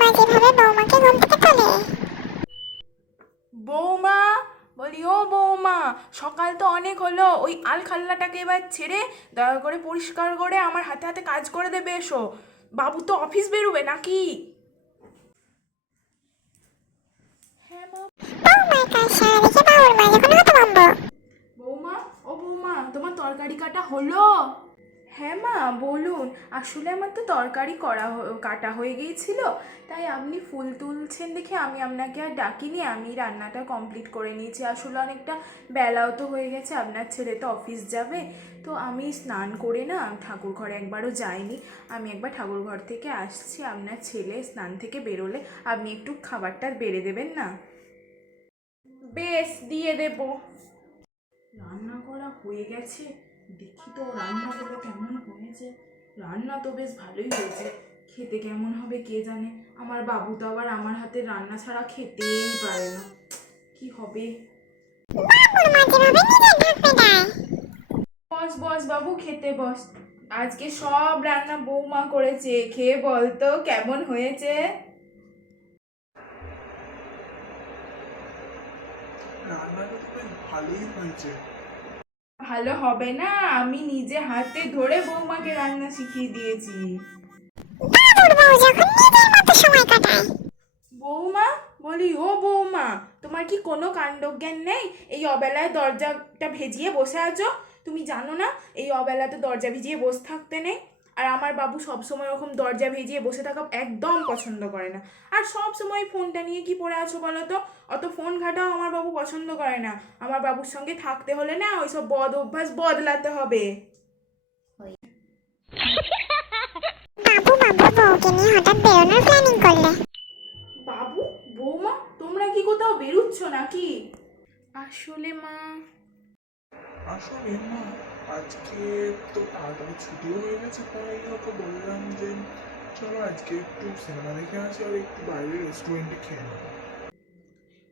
মা যেভাবে বৌমাকে ঘুম থেকে তোলে। বৌমা, বলি ও বৌমা, সকাল তো অনেক হলো, ওই আলখাল্লাটাকে এবার ছেড়ে দয়া করে পরিষ্কার করে আমার হাতে হাতে কাজ করে দেবে। এসো, বাবু তো অফিস বেরোবে নাকি? হ্যাঁ মা। বৌমার কাজ সারা দেখে বাবুর মা যখন হতভম্ব। বৌমা, ও বৌমা, তোমার তরকারি কাটা হলো? হ্যাঁ মা বলুন। আসলে আমার তো তরকারি কাটা হয়ে গিয়েছিল, তাই আপনি ফুল তুলছেন দেখে আমি আপনাকে আর ডাকিনি, আমি রান্নাটা কমপ্লিট করে নিয়েছি। আসলে অনেকটা বেলাও তো হয়ে গেছে, আপনার ছেলে তো অফিস যাবে। তো আমি স্নান করে না ঠাকুর ঘরে একবারও যাইনি, আমি একবার ঠাকুর ঘর থেকে আসছি। আপনার ছেলে স্নান থেকে বেরোলে আপনি একটু খাবারটা বেড়ে দেবেন না? বেশ, দিয়ে দেবো। রান্না করা হয়ে গেছে, দেখি তো রান্নাগুলো কেমন হয়েছে। রান্না তো বেশ ভালোই হয়েছে, খেতে কেমন হবে কে জানে। আমার বাবু তো আবার আমার হাতে রান্না ছাড়া খেতেই পারে না, কি হবে। বাবুর মা যেভাবে নিজের ঢাকতে দেয়। বস বস বাবু, খেতে বস। আজকে সব রান্না বৌমা করেছে, খেয়ে বল তো কেমন হয়েছে। রান্নাটা তো বেশ ভালোই হয়েছে। ভালো হবে না? আমি নিজে হাতে ধরে বৌমাকে রান্না শিখিয়ে দিয়েছি। বাবুর বউ যখন নিজের মতো সময় কাটায়। বৌমা, বলি ও বৌমা, তোমার কি কোনো কাণ্ডজ্ঞান নেই? এই অবেলায় দরজাটা ভেজিয়ে বসে আছো, তুমি জানো না এই অবেলাতে দরজা ভিজিয়ে বসে থাকতে নেই? আর আমার বাবু সবসময় ওরকম দরজা ভিজিয়ে বসে থাকা একদম পছন্দ করে না। আর সব সময় ফোনটা নিয়ে কি পড়ে আছো বলো তো? অত ফোন ঘাটাও আমার বাবু পছন্দ করে না। আমার বাবুর সঙ্গে থাকতে হলে না ওইসব বদ অভ্যাস বদলাতে হবে। বাবু বাবুর বউকে নিয়ে হঠাৎ বেরোনোর প্ল্যানিং করলে। বাবু, বৌমা, তোমরা কি কোথাও বেরোচ্ছ নাকি? আসলে মা, আসলে না, আজকে তো তাড়াতাড়ি ছুটিও হয়ে গেছে, তাই ওকে বললাম যে চলো আজকে একটু সিনেমা দেখে আসি আর একটু বাইরে রেস্টুরেন্টে খেয়ে নেবো।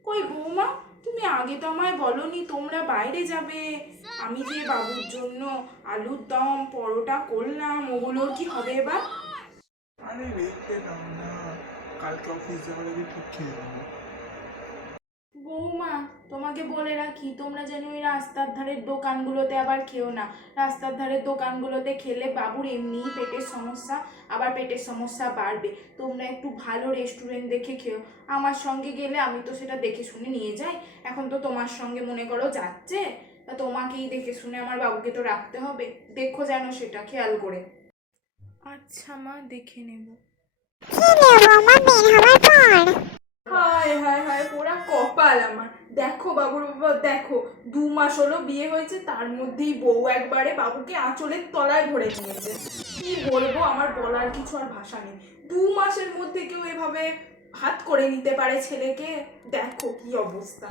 কই বৌমা, তুমি আগে তো আমায় বলনি তোমরা বাইরে যাবে। আমি যে বাবুর জন্য আলুর দম পরোটা করলাম, ওগুলোর কি হবে এবার? আরে রেখে দাও না, কালকে অফিস যাওয়ার আগে ঠিক খেয়ে নেবো। বৌমা, তোমাকে বলে রাখি, তোমরা যেন ওই রাস্তার ধারের দোকানগুলোতে আবার খেও না। রাস্তার ধারের দোকানগুলোতে খেলে বাবুর এমনিই পেটের সমস্যা, আবার পেটের সমস্যা বাড়বে। তোমরা একটু ভালো রেস্টুরেন্ট দেখে খেও। আমার সঙ্গে গেলে আমি তো সেটা দেখে শুনে নিয়ে যাই। এখন তো তোমার সঙ্গে মনে করো যাচ্ছে, তা তোমাকেই দেখে শুনে আমার বাবুকে তো রাখতে হবে। দেখো যেন সেটা খেয়াল করে। আচ্ছা মা, দেখে নেব। কি রে বৌমা বের হবার পর? হায় হায় হায়, পোড়া কপাল আমার। দেখো বাবুর বাবা, দেখো 2 মাস হলো বিয়ে হয়েছে, তার মধ্যেই বউ একবারে বাবুকে আঁচলের তলায় ভরে নিয়েছে। কি বলবো, আমার বলার কিছু আর ভাষা নেই। 2 মাসের মধ্যে কেউ এভাবে হাত করে নিতে পারে ছেলেকে? দেখো কি অবস্থা।